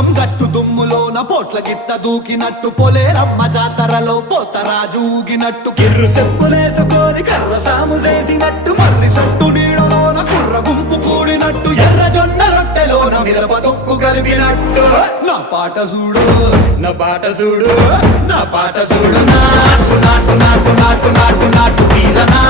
పొలం గట్టు దుమ్ములోన పోట్ల గిట్ట దూకినట్టు పొలేరమ్మ జాతరలో పోతరాజు ఊగినట్టు కిర్రు చెప్పులేసుకొని కర్ర సాము చేసినట్టు మర్రి సొట్టు నీడలోన కుర్ర గుంపు కూడినట్టు ఎర్ర జొన్న రొట్టెలోన మిరప దొక్కు కలిపినట్టు నా పాట చూడు నా పాట చూడు నా పాట చూడు నాటు నాటు నాటు నాటు నాటు నాటు వీరనా